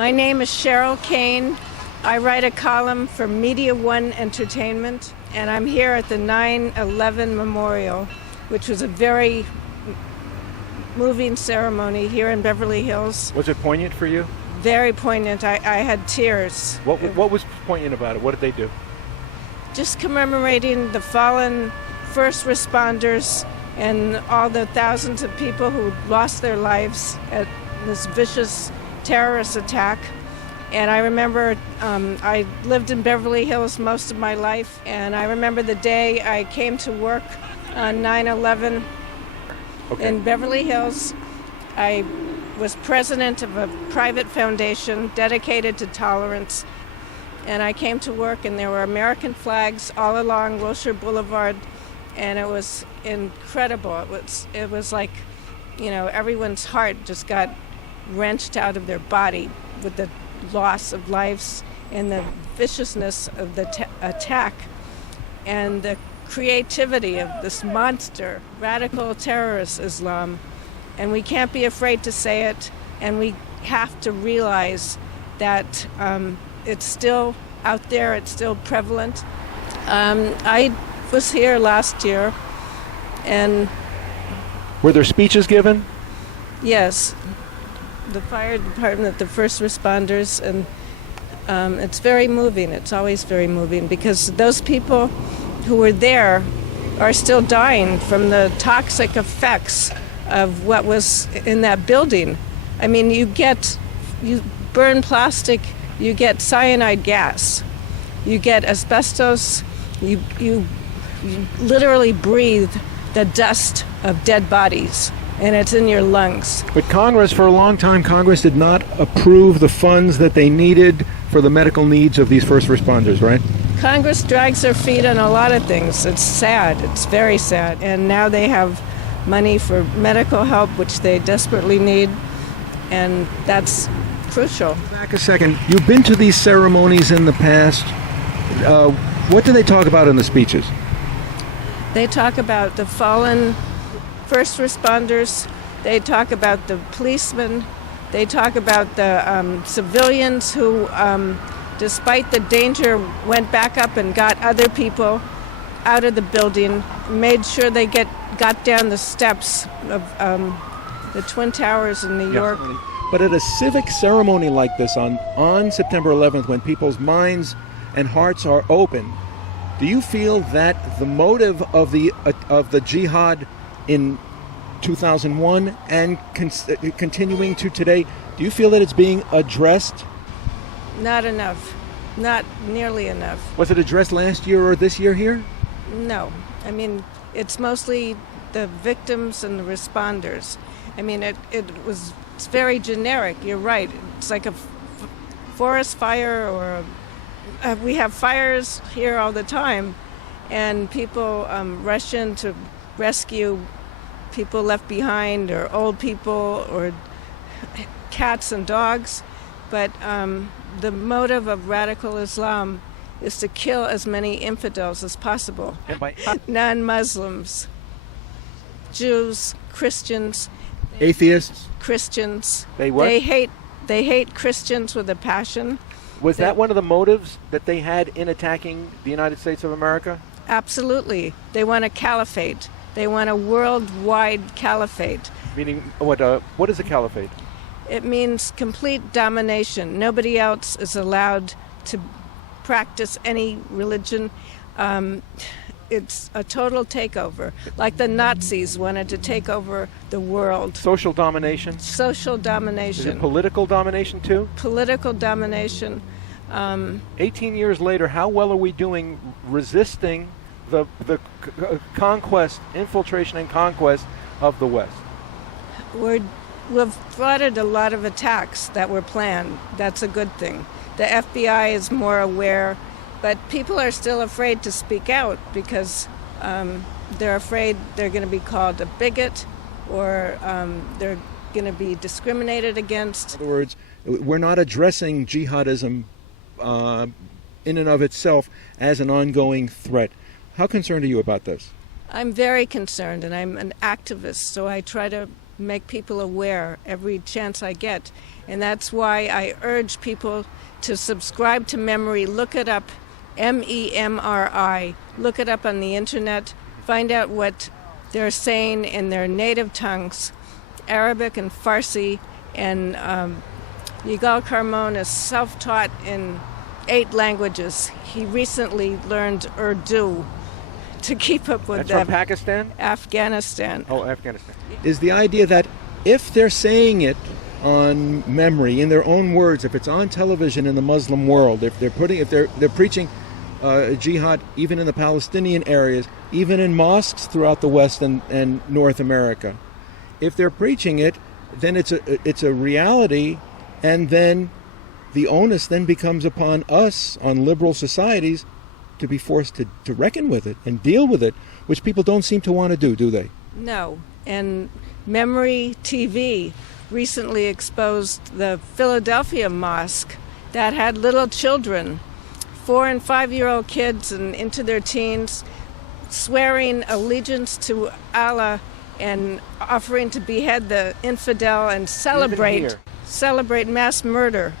My name is Cheryl Kane. I write a column for Media One Entertainment, and I'm here at the 9/11 Memorial, which was a very moving ceremony here in Beverly Hills. Was it poignant for you? Very poignant. I had tears. What was poignant about it? What did they do? Just commemorating the fallen first responders and all the thousands of people who lost their lives at this vicious terrorist attack. And I remember I lived in Beverly Hills most of my life, and I remember the day I came to work on 9/11 in Beverly Hills. I was president of a private foundation dedicated to tolerance, and I came to work, and there were American flags all along Wilshire Boulevard, and it was incredible. It was like, everyone's heart just got wrenched out of their body with the loss of lives and the viciousness of the attack and the creativity of this monster, radical terrorist Islam. And we can't be afraid to say it, and we have to realize that it's still out there, it's still prevalent. I was here last year, and... Were there speeches given? Yes. The fire department, the first responders, and it's very moving. It's always very moving because those people who were there are still dying from the toxic effects of what was in that building. I mean, you burn plastic, you get cyanide gas, you get asbestos, you literally breathe the dust of dead bodies, and it's in your lungs. But Congress, for a long time, Congress did not approve the funds that they needed for the medical needs of these first responders, right? Congress drags their feet on a lot of things. It's sad. It's very sad. And now they have money for medical help, which they desperately need, and that's crucial. Back a second. You've been to these ceremonies in the past. What do they talk about in the speeches? They talk about the fallen first responders. They talk about the policemen. They talk about the civilians who, despite the danger, went back up and got other people out of the building, made sure they got down the steps of the Twin Towers in New York. But at a civic ceremony like this on September 11th, when people's minds and hearts are open, do you feel that the motive of the jihad in 2001 and continuing to today, do you feel that it's being addressed? Not enough. Not nearly enough. Was it addressed last year or this year here? No. I mean, it's mostly the victims and the responders. I mean, it's very generic. You're right. It's like a forest fire, or we have fires here all the time, and people rush in to rescue people left behind, or old people, or cats and dogs. But the motive of radical Islam is to kill as many infidels as possible. Non-Muslims, Jews, Christians, atheists, Christians. They what? They hate Christians with a passion. Was that one of the motives that they had in attacking the United States of America? Absolutely. They want a caliphate. They want a worldwide caliphate. Meaning what is a caliphate? It means complete domination. Nobody else is allowed to practice any religion. It's a total takeover, like the Nazis wanted to take over the world. Social domination? Social domination. Is it political domination too? Political domination. 18 years later, how well are we doing resisting the conquest, infiltration and conquest of the West? We've thwarted a lot of attacks that were planned. That's a good thing. The FBI is more aware, but people are still afraid to speak out because they're afraid they're going to be called a bigot, or they're going to be discriminated against. In other words, we're not addressing jihadism in and of itself as an ongoing threat. How concerned are you about this? I'm very concerned, and I'm an activist, so I try to make people aware every chance I get. And that's why I urge people to subscribe to Memory. Look it up, MEMRI. Look it up on the internet. Find out what they're saying in their native tongues, Arabic and Farsi. And Yigal Karmon is self-taught in 8 languages. He recently learned Urdu to keep up with That's them. from Pakistan? Afghanistan. Oh, Afghanistan. Is the idea that if they're saying it on Memory in their own words, if it's on television in the Muslim world, if they're preaching jihad even in the Palestinian areas, even in mosques throughout the West and North America, if they're preaching it, then it's a reality, and then the onus then becomes upon us, on liberal societies, to be forced to reckon with it and deal with it, which people don't seem to want to do they? No. And Memory TV recently exposed the Philadelphia mosque that had little children, 4- and 5-year-old kids and into their teens, swearing allegiance to Allah and offering to behead the infidel and celebrate mass murder